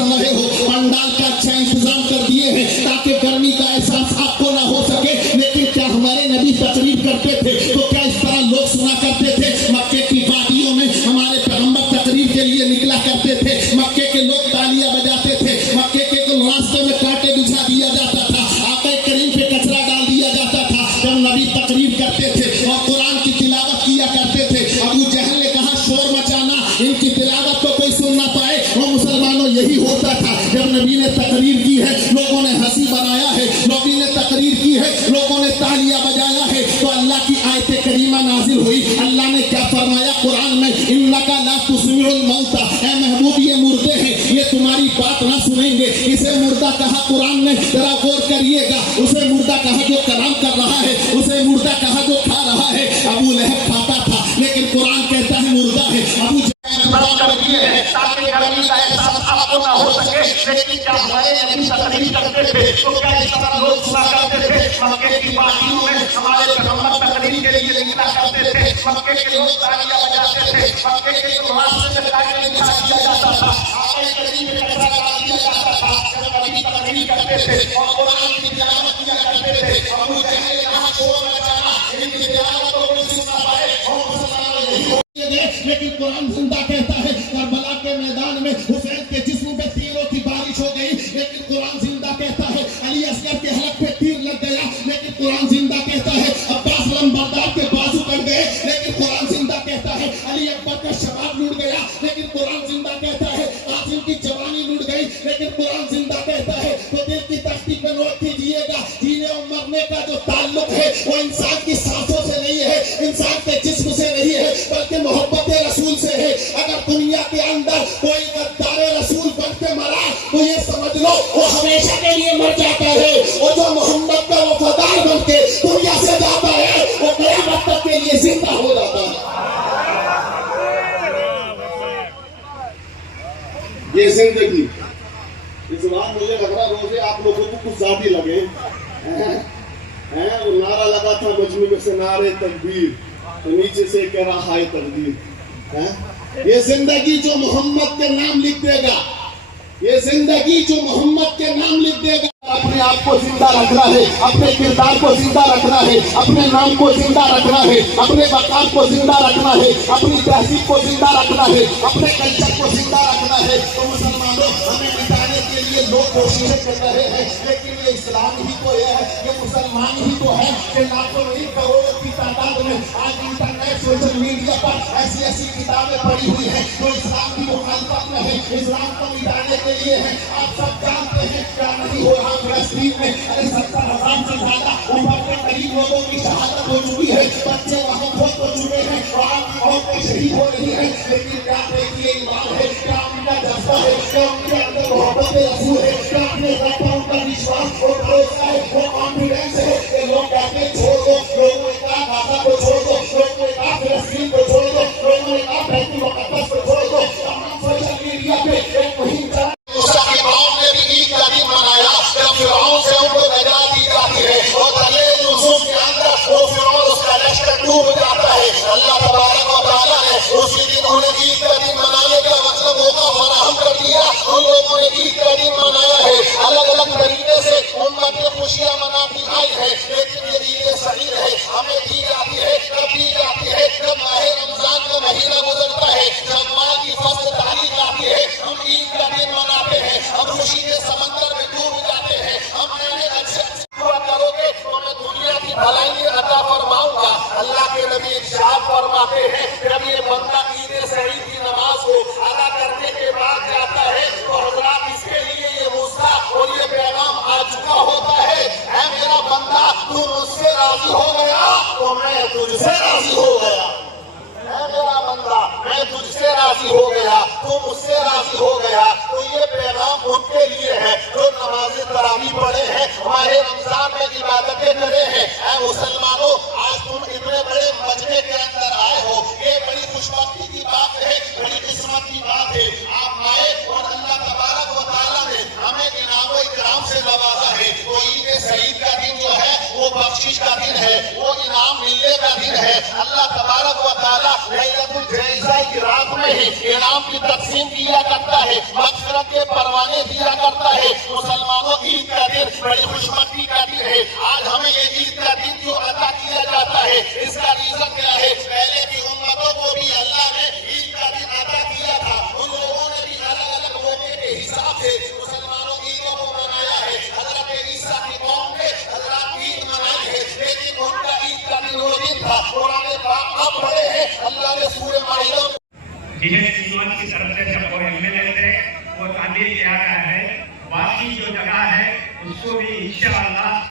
गुजर रहे हो, पंडाल का अच्छा इंतजाम कर दिए हैं ताकि गर्मी का एहसास आपको ना हो सके। लेकिन क्या हमारे नबी तकरीर करते थे तो क्या इस तरह लोग सुना करते थे? मक्के की वादियों में हमारे पैगंबर तकरीर के लिए निकला करते थे, मक्के के लोग तालियां बजाते थे, मक्के के रास्ते में कांटे बिछा दिया जाता था, आका करीम पे कचरा डाल दिया जाता था जब नबी तकरीर करते थे और कुरान की तिलावत किया करते थे। अबू जहल ने कहा शोर मचाना, इनकी तिलावत तो कोई सुन ना पाए। वो मुसलमानों यही होता था, जब नबी ने तकरीर की है लोगों ने हंसी बनाया है, नबी ने तकरीर की है लोगों ने तालियां बजाया है, तो अल्लाह की आयत करीमा नाजिल हुई। अल्लाह ने क्या फरमाया कुरान में, इन्नका ला तुस्मिउल मौता, ऐ महबूब ये मुर्दे हैं, ये तुम्हारी बात ना सुनेंगे। इसे मुर्दा कहा कुरान ने, जरा गौर करिएगा, उसे मुर्दा कहा जो कलाम कर रहा है, उसे मुर्दा कहा जो खा रहा है। अबू लहब खाता था लेकिन कुरान कहता है मुर्दा है। अबू कर दिए हैं ताकि गर्मी का एहसास आपको ना हो सके। लेकिन क्या हमारे नबी तकरीर करते थे तो क्या इस तरह लोग सुना करते थे? मक्के की वादियों में हमारे पैगंबर तकरीर के लिए निकला करते थे, मक्के के लोग तालियां बजाते थे, मक्के के रास्ते में कांटे बिछा दिया जाता था, आका करीम पे कचरा डाल दिया जाता था जब नबी तकरीर करते थे और कुरान की तिलावत किया करते थे। अबू जहल ने कहा शोर मचाना, इनकी तिलावत तो कोई सुन ना पाए। और मुसलमान यही लेकिन कुरान जिंदा कहता है, करबला के मैदान में हुसैन के जिस्म पे तीरों की बारिश हो गई, लेकिन कुरान जिंदा कहता है अली असगर के हलक पे तीर लग गया, लेकिन कुरान जिंदा कहता है अब्बास लंबरदार के बाजू कट गए, लेकिन कुरान जिंदा कहता है अली अकबर का शबाब लूट गया, लेकिन कुरान जिंदा कहता है कासिम की जवानी लूट गई, लेकिन कुरान जिंदा कहता है तो दिल की तख्ती पे नोट कीजिएगा, जीने और मरने का जो ताल्लुक है वो इंसान की सांसों से नहीं है, इंसान के जिस्म से नहीं है, बल्कि मोहब्बत रसूल से है। अगर दुनिया के अंदर कोई गद्दार रसूल बन के मरा तो ये समझ लो वो हमेशा के लिए मर जाता है, और जो मोहम्मद का वफादार बन के दुनिया से जाता है वो क़यामत तक के लिए जिंदा हो जाता है। ये जिंदगी इस बार मुझे लग रहा रोजे आप लोगों को कुछ ज्यादा लगे हैं। वो नारा लगा था मजनू में से नारे तकबीर, तो नीचे से कह रहा हाय तकबीर। ये जिंदगी जो मोहम्मद के नाम लिख देगा, ये जिंदगी जो मोहम्मद के नाम लिख देगा। अपने आप को जिंदा रखना है, अपने किरदार को जिंदा रखना है, अपने नाम को जिंदा रखना है, अपने वक़ार को जिंदा रखना है, अपनी तहजीब को जिंदा रखना है, अपने कल्चर को जिंदा रखना है। तो मुसलमानों हमें मिटाने के लिए लोग कोशिशें कर रहे हैं, लेकिन ये इस्लाम ही तो है, ये मुसलमान ही तो है कि लाखों नहीं करोड़ों की तादाद में आज इंटरनेट सोशल मीडिया पर ऐसी ऐसी किताबें पड़ी हुई हैं जो इस्लाम की मुखालफत में है, इस्लाम को मिटाने के लिए है। आप सब जानते हैं क्या नहीं हो रहा फलस्तीन में, अरे 70,000 से ज्यादा उम्र के करीब लोगों की शहादत हो चुकी है, बच्चे वहाँ फौत हो चुके हैं और शहीद हो रही है। लेकिन क्या देखिए ईमान है, क्या उनका जज्बा है, क्या उनके अंदर मोहब्बत रसूल है, क्या अपने रब पर उनका विश्वास और भरोसा है, वो कॉन्फिडेंस है कि लोग कहते हैं छोड़ दो, लोगों ने कहा गाजा को छोड़ दो, लोगों ने कहा फलस्तीन को छोड़ दो, लोगों ने कहा बैतुल मुक़द्दस को छोड़ दो। तमाम सोशल मीडिया पे एक मुहिम चला, ने भी ईद का दिन मनाया जब फिरौन से उनको नजात दी जाती है और दलेल नुज़ूल के अंदर वो फिरौन उसका लश्कर डूब जाता है। अल्लाह तबारक व तआला ने उसी दिन उन्हें ईद का दिन मनाने का मतलब मौका फराहम कर दिया। उन लोगों ने ईद का दिन मनाया है, अलग अलग तरीके से उम्मत ने खुशियां मनाती आई है, लेकिन ये ईद सहीद है, हमें दी जाती है, कब दी जाती है, जब माह रमजान का महीना गुजरता है, जब माँ की फसल तारीख आती है, हम ईद का दिन मनाते हैं, हम खुशी के समंदर में डूब जाते हैं। हम नए अच्छे दुआ करोगे तो मैं दुनिया की भलाई अता फरमाऊंगा। अल्लाह के नबी इरशाद फरमाते हैं जब ये बंदा ईद सईद की नमाज को अदा करने के बाद जाता है तो हज़रात इसके लिए ये मुस्सा और ये पैगाम आ चुका होता है, ऐ मेरा बंदा तू मुझसे राजी हो गया तो मैं तुझसे राजी हो गया, ऐ मेरा बंदा मैं तुझसे राजी हो गया तो मुझसे राजी हो गया। तो ये पैगाम उनके लिए है जो नमाज तरावी पढ़े हैं, हमारे रमजान में इबादतें करे हैं। ऐ मुसलमानों आज तुम इतने बड़े मजमे के अंदर आए हो, ये बड़ी खुशबख्ती की बात है, बड़ी किस्मत की बात है। आप आए और अल्लाह तबारक व तआला ने हमें इनाम व इकराम से नवाजा है। तो ईद सईद का दिन जो है वो बख्शिश का दिन है, वो इनाम मिलने का کا دن ہے. اللہ تبارک و تعالیٰ لیلۃ الجائزہ کی رات میں ہی انعام کی تقسیم کیا کرتا ہے, مغفرت کے پروانے دیا کرتا ہے. مسلمانوں عید کا دن بڑی خوشبختی کا دن ہے. آج ہمیں یہ عید کا دن جو عطا کیا جاتا ہے, اس کا ریزن کیا ہے؟ پہلے کی امتوں کو بھی اللہ نے عید کا دن عطا کیا تھا. ان لوگوں نے بھی الگ الگ موقع کے حساب سے مسلمانوں عیدوں کو منایا ہے. حضرت عیسیٰ کی قوم نے حضرات عید منائی ہے, لیکن ان کا عید کا دن وہ دن تھا. قرآن پاک آپ پڑھے ہیں, اللہ نے سورہ مائدہ جنہیں ایمان کی طرف سے جب وہ MLA تھے وہ تعمیر کیا گیا ہے. باقی جو جگہ ہے اس کو بھی انشاءاللہ